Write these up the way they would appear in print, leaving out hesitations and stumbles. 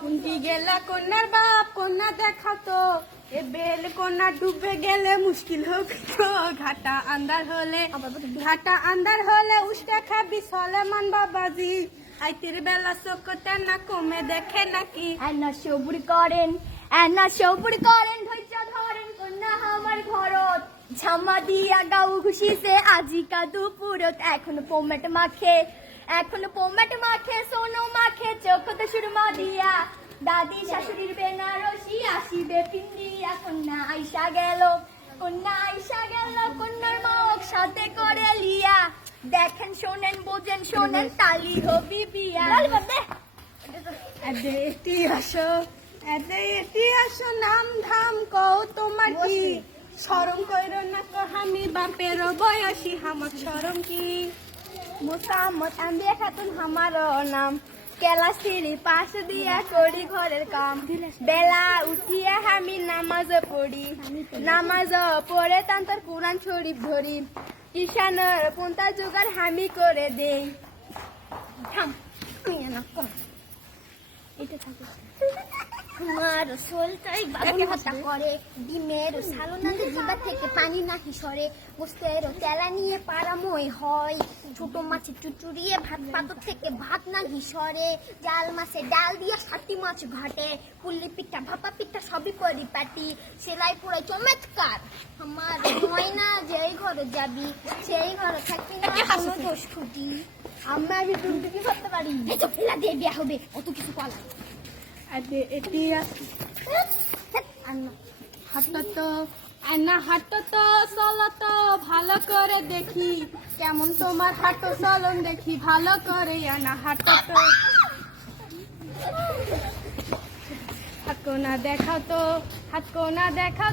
কুন্তি গেলা কন্যার বাপ কন্যা দেখাতো এ বেল কন্যা ডুবে গেলে মুশকিল হবে তো ঘাটা আন্দার হলে উস্তে খাবি সলেমান বাবাজি আইতির বেলা চোখতে না কমে দেখে নাকি এনা সবুর করেন ধৈর্য ধরেন কন্যা আমার ঘরত ঝামা দিয়া গাউ খুশিতে আজিকা দুপুরত এখন পোমেট মাখে সোনো মাখে চোখতে সুরমা দিয়া দাদি শাশুড়ির বেনারসি আসিবে পিন্দিয়া কন্যা আইসা গেল কন্যার মাওক সাথে করে লিয়া দেখেন শোনেন বোঝেন শোনেন তালি হবি বিয়া এটি আসো নাম ধাম কও তোমার কি শরম কইর না তো আমি বাপের বয়সী আমার শরম কি মোসাম্মদ আম্বিয়া খাতুন হামারো নাম কেলা সিঁড়ি পাশ দিয়া করি ঘরের কাম বেলা উঠিয়া আমি নামাজ পড়ে তান্তর কোরআন শরীফ ধরি ঈশানের পন্থা জোগাড় হামি করে দেই আমার সোলটাই বাবুটা করে ডিমের সালোনাতে জিবা থেকে পানি নাহি সরে গোস্তের তেলা নিয়ে পারাময় হয় ছোট মাছের চুচুড়িয়ে ভাত পাতর থেকে ভাত নাহি সরে জাল মাছে ডাল দিয়ে 7টি মাছ ঘাটে পুল্লি পিঠা ভাপা পিঠা সবই পরিপাটি সেলাই পুরো চমৎকার আমার ময়না যেই ঘরে যাবি সেই ঘরে থাকবি না কোনো দোষ খুঁটি আমরা তুমি কি করতে পারি এই তো ফেলা দিয়ে বিয়া হবে অত কিছু কলা এটি হাঁটো তো চলো তো ভালো করে দেখি কেমন তোমার হাঁটো চলন দেখি ভালো করে হাঁটো তো হাতকোনা দেখাও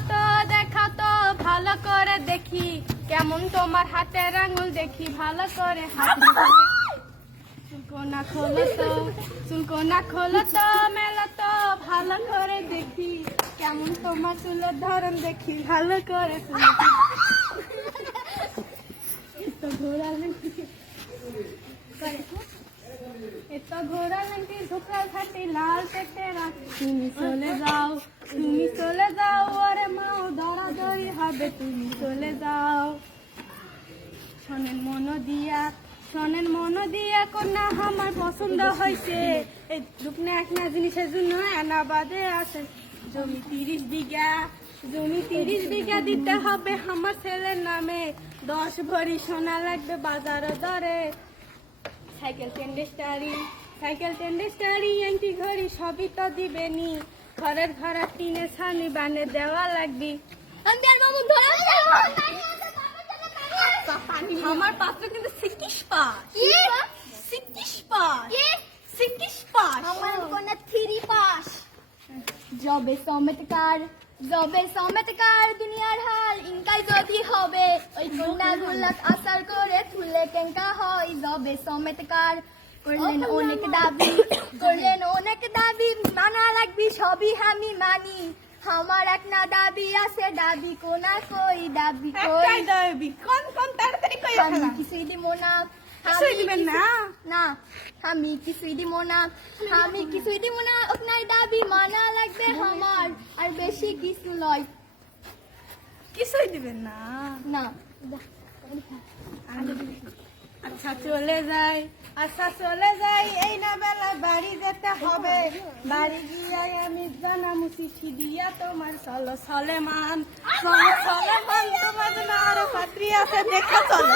তো ভালো করে দেখি কেমন তোমার হাতের আঙুল দেখি ভালো করে চুলকোনা খোলো তো মেলো তো ভালো করে দেখি কেমন তোমার চুলের ধরন দেখি ভালো করে ঘোড়া লেন্টি ঝোঁকাল খাটি লাল টেকেরা তুমি চলে যাও ওরে মাও দৌড়াদৌড়ি হবে তুমি চলে যাও শোনেন মন দিয়া কন্যা আমার পছন্দ হয়েছে এই রূপনা একনা জিনিসের জন্য এনাবাদে আছে জমি 30 বিঘা দিতে হবে আমার ছেলের নামে 10 ভরি সোনা লাগবে বাজার দরে সাইকেল টেন্ডেস্টারি আংটি ঘড়ি সবই তো দিবেনি ঘরের ঘরা টিনে ছানি বানে দেওয়া লাগবে আমার পাত্র কিন্তু 60 পাস আমার কোনা 3 পাস জবে সমেতকার দুনিয়ার হাল ইনকাই যদি হবে ওই কোনা গুলাক আসার করে তুলে কেঙ্কা হয় জবে সমেতকার করলেন অনেক দাবি মানা লাগবি সবই আমি মানি আমার এক না দাবি আছে দাবি কোনা কই দাবি কোন তাড়াতাড়ি কই আমি কিছুই দিব না আমি কিছুই দিব না আপনার দাবি মানা লাগবে আমার আর বেশি কিছু লয় কিছুই দিবেন না আচ্ছা চলে যাই এই না বেলা বাড়ি যেতে হবে বাড়ি গিয়ে আমি জানামু চিঠি দিয়া তোমার সলেমান তোমার জন্য আরো পাত্রী আছে দেখা চলো